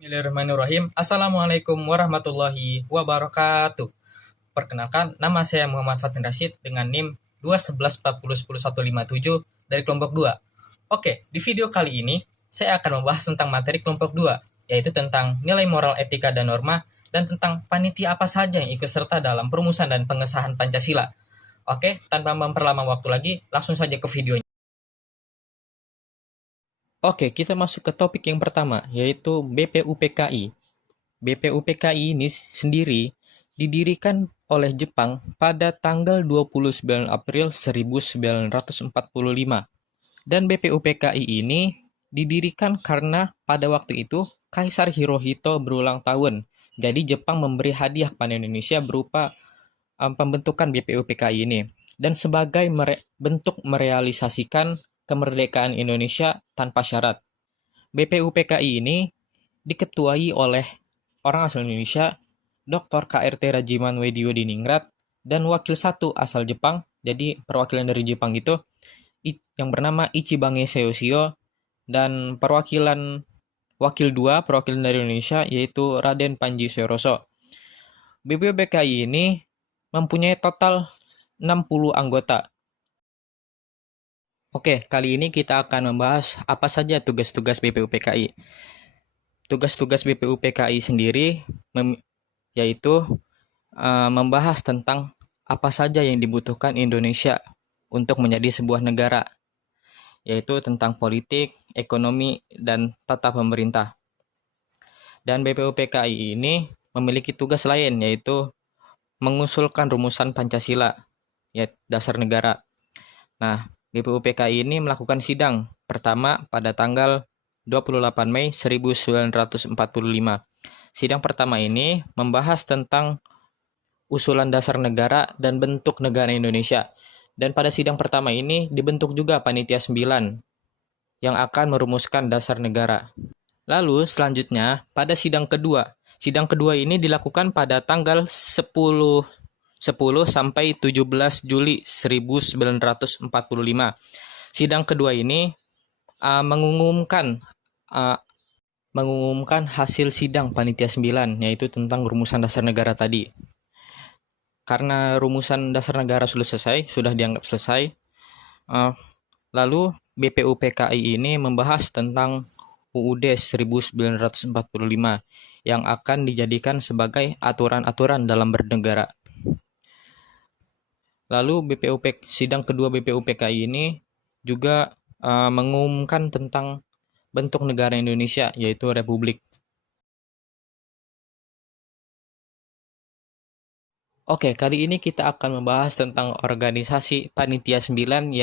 Bismillahirrahmanirrahim. Assalamualaikum warahmatullahi wabarakatuh. Perkenalkan, nama saya Muhammad Fatin Rashid dengan NIM 211401057 dari kelompok 2. Oke, di video kali ini saya akan membahas tentang materi kelompok 2, yaitu tentang nilai moral, etika, dan norma, dan tentang panitia apa saja yang ikut serta dalam perumusan dan pengesahan Pancasila. Oke, tanpa memperlama waktu lagi, langsung saja ke videonya. Oke, kita masuk ke topik yang pertama, yaitu BPUPKI. BPUPKI ini sendiri didirikan oleh Jepang pada tanggal 29 April 1945. Dan BPUPKI ini didirikan karena pada waktu itu Kaisar Hirohito berulang tahun. Jadi Jepang memberi hadiah pada Indonesia berupa pembentukan BPUPKI ini. Dan sebagai bentuk merealisasikan kemerdekaan Indonesia tanpa syarat. BPUPKI ini diketuai oleh orang asal Indonesia, Dr. KRT Rajiman Weddiodiningrat, dan wakil satu asal Jepang, jadi perwakilan dari Jepang itu, yang bernama Ichibange Seoshio, dan wakil dua perwakilan dari Indonesia, yaitu Raden Panji Sueroso. BPUPKI ini mempunyai total 60 anggota. Oke, kali ini kita akan membahas apa saja tugas-tugas BPUPKI. Tugas-tugas BPUPKI sendiri yaitu membahas tentang apa saja yang dibutuhkan Indonesia untuk menjadi sebuah negara, yaitu tentang politik, ekonomi, dan tata pemerintah. Dan BPUPKI ini memiliki tugas lain, yaitu mengusulkan rumusan Pancasila, yaitu dasar negara. Nah, BPUPKI ini melakukan sidang pertama pada tanggal 28 Mei 1945. Sidang pertama ini membahas tentang usulan dasar negara dan bentuk negara Indonesia. Dan pada sidang pertama ini dibentuk juga Panitia 9 yang akan merumuskan dasar negara. Lalu selanjutnya pada sidang kedua. Sidang kedua ini dilakukan pada tanggal 10 sampai 17 Juli 1945. Sidang kedua ini mengumumkan hasil sidang Panitia 9, yaitu tentang rumusan dasar negara tadi. Karena rumusan dasar negara sudah dianggap selesai, lalu BPUPKI ini membahas tentang UUD 1945 yang akan dijadikan sebagai aturan-aturan dalam bernegara. Lalu sidang kedua BPUPKI ini juga mengumumkan tentang bentuk negara Indonesia, yaitu Republik. Oke, kali ini kita akan membahas tentang organisasi Panitia 9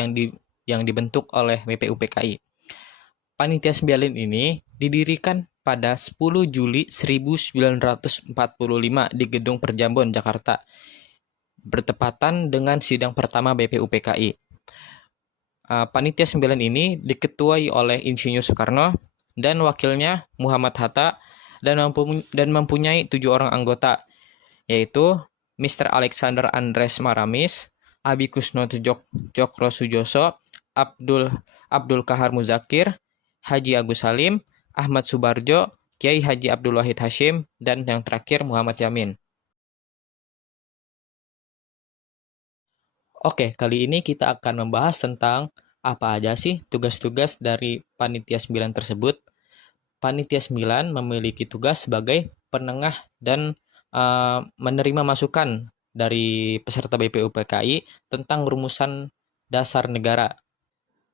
yang dibentuk oleh BPUPKI. Panitia 9 ini didirikan pada 10 Juli 1945 di Gedung Perjambon, Jakarta, bertepatan dengan sidang pertama BPUPKI. Panitia 9 ini diketuai oleh Insinyur Soekarno dan wakilnya Muhammad Hatta dan mempunyai 7 orang anggota, yaitu Mr. Alexander Andres Maramis, Abi Kusnoto Cokro Sujoso, Abdul Kahar Muzakir, Haji Agus Salim, Ahmad Subarjo, Kiai Haji Abdul Wahid Hashim, dan yang terakhir Muhammad Yamin. Oke, kali ini kita akan membahas tentang apa aja sih tugas-tugas dari Panitia 9 tersebut. Panitia 9 memiliki tugas sebagai penengah dan menerima masukan dari peserta BPUPKI tentang rumusan dasar negara.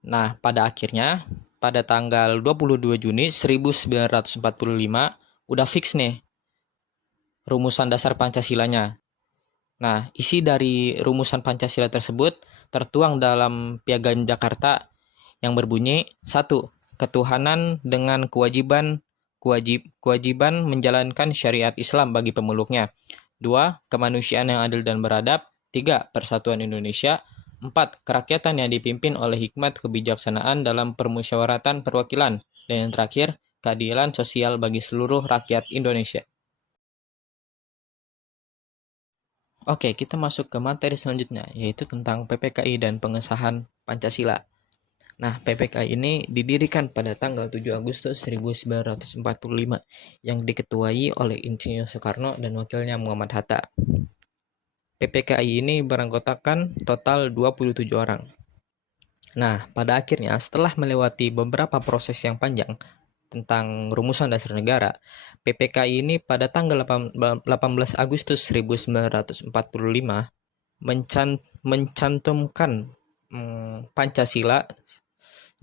Nah, pada akhirnya, pada tanggal 22 Juni 1945, udah fix nih rumusan dasar Pancasilanya. Nah, isi dari rumusan Pancasila tersebut tertuang dalam Piagam Jakarta yang berbunyi 1. Ketuhanan dengan kewajiban menjalankan syariat Islam bagi pemeluknya. 2. Kemanusiaan yang adil dan beradab. 3. Persatuan Indonesia. 4. Kerakyatan yang dipimpin oleh hikmat kebijaksanaan dalam permusyawaratan perwakilan. Dan yang terakhir, keadilan sosial bagi seluruh rakyat Indonesia. Oke, kita masuk ke materi selanjutnya, yaitu tentang PPKI dan pengesahan Pancasila. Nah, PPKI ini didirikan pada tanggal 7 Agustus 1945 yang diketuai oleh Insinyur Soekarno dan wakilnya Muhammad Hatta. PPKI ini beranggotakan total 27 orang. Nah, pada akhirnya setelah melewati beberapa proses yang panjang tentang rumusan dasar negara, PPKI ini pada tanggal 18 Agustus 1945 mencantumkan Pancasila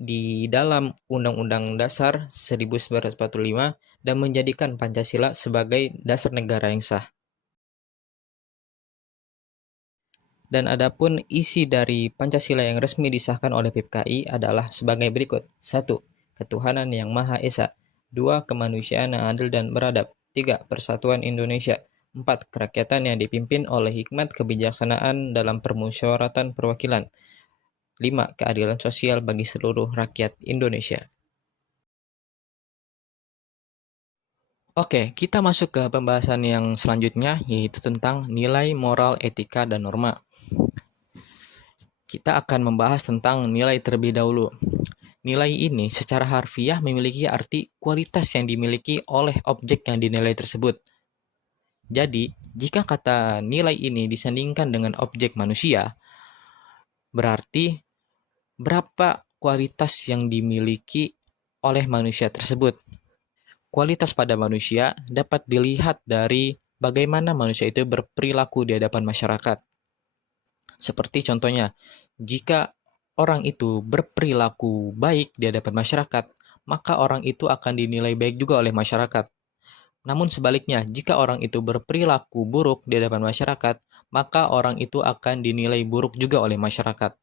di dalam Undang-Undang Dasar 1945 dan menjadikan Pancasila sebagai dasar negara yang sah. Dan adapun isi dari Pancasila yang resmi disahkan oleh PPKI adalah sebagai berikut. 1. Ketuhanan yang Maha Esa. 2. Kemanusiaan yang adil dan beradab. 3. Persatuan Indonesia. 4. Kerakyatan yang dipimpin oleh hikmat kebijaksanaan dalam permusyawaratan perwakilan. 5. Keadilan sosial bagi seluruh rakyat Indonesia. Oke, kita masuk ke pembahasan yang selanjutnya, yaitu tentang nilai moral, etika, dan norma. Kita akan membahas tentang nilai terlebih dahulu. Nilai ini secara harfiah memiliki arti kualitas yang dimiliki oleh objek yang dinilai tersebut. Jadi, jika kata nilai ini disandingkan dengan objek manusia, berarti berapa kualitas yang dimiliki oleh manusia tersebut. Kualitas pada manusia dapat dilihat dari bagaimana manusia itu berperilaku di hadapan masyarakat. Seperti contohnya, jika orang itu berperilaku baik di hadapan masyarakat, maka orang itu akan dinilai baik juga oleh masyarakat. Namun sebaliknya, jika orang itu berperilaku buruk di hadapan masyarakat, maka orang itu akan dinilai buruk juga oleh masyarakat.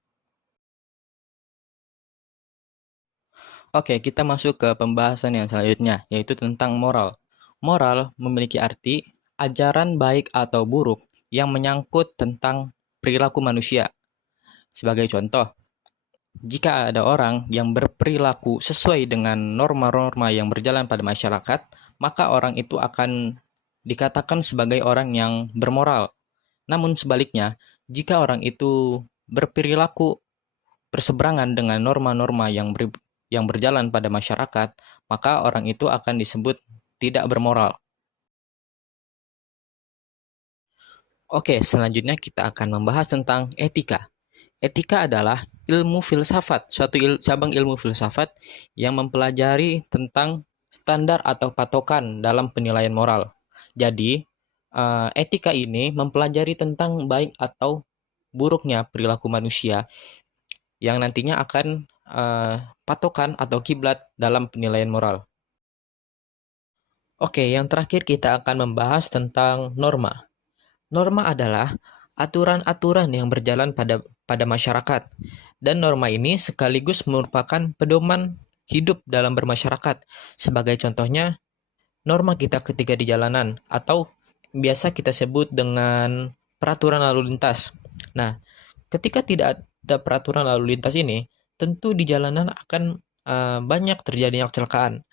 Oke, kita masuk ke pembahasan yang selanjutnya, yaitu tentang moral. Moral memiliki arti ajaran baik atau buruk yang menyangkut tentang perilaku manusia. Sebagai contoh, jika ada orang yang berperilaku sesuai dengan norma-norma yang berjalan pada masyarakat, maka orang itu akan dikatakan sebagai orang yang bermoral. Namun sebaliknya, jika orang itu berperilaku berseberangan dengan norma-norma yang berjalan pada masyarakat, maka orang itu akan disebut tidak bermoral. Oke, selanjutnya kita akan membahas tentang etika. Etika adalah ilmu filsafat, suatu cabang ilmu filsafat yang mempelajari tentang standar atau patokan dalam penilaian moral. Jadi, etika ini mempelajari tentang baik atau buruknya perilaku manusia yang nantinya akan patokan atau kiblat dalam penilaian moral. Oke, yang terakhir kita akan membahas tentang norma. Norma adalah aturan-aturan yang berjalan pada masyarakat. Dan norma ini sekaligus merupakan pedoman hidup dalam bermasyarakat. Sebagai contohnya, norma kita ketika di jalanan atau biasa kita sebut dengan peraturan lalu lintas. Nah, ketika tidak ada peraturan lalu lintas ini, tentu di jalanan akan banyak terjadinya kecelakaan.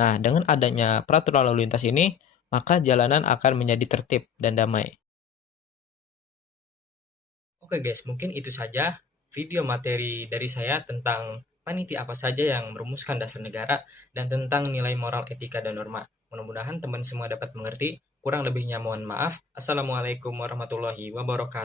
Nah, dengan adanya peraturan lalu lintas ini, maka jalanan akan menjadi tertib dan damai. Oke guys, mungkin itu saja video materi dari saya tentang panitia apa saja yang merumuskan dasar negara dan tentang nilai moral, etika, dan norma. Mudah-mudahan teman semua dapat mengerti. Kurang lebihnya mohon maaf. Assalamualaikum warahmatullahi wabarakatuh.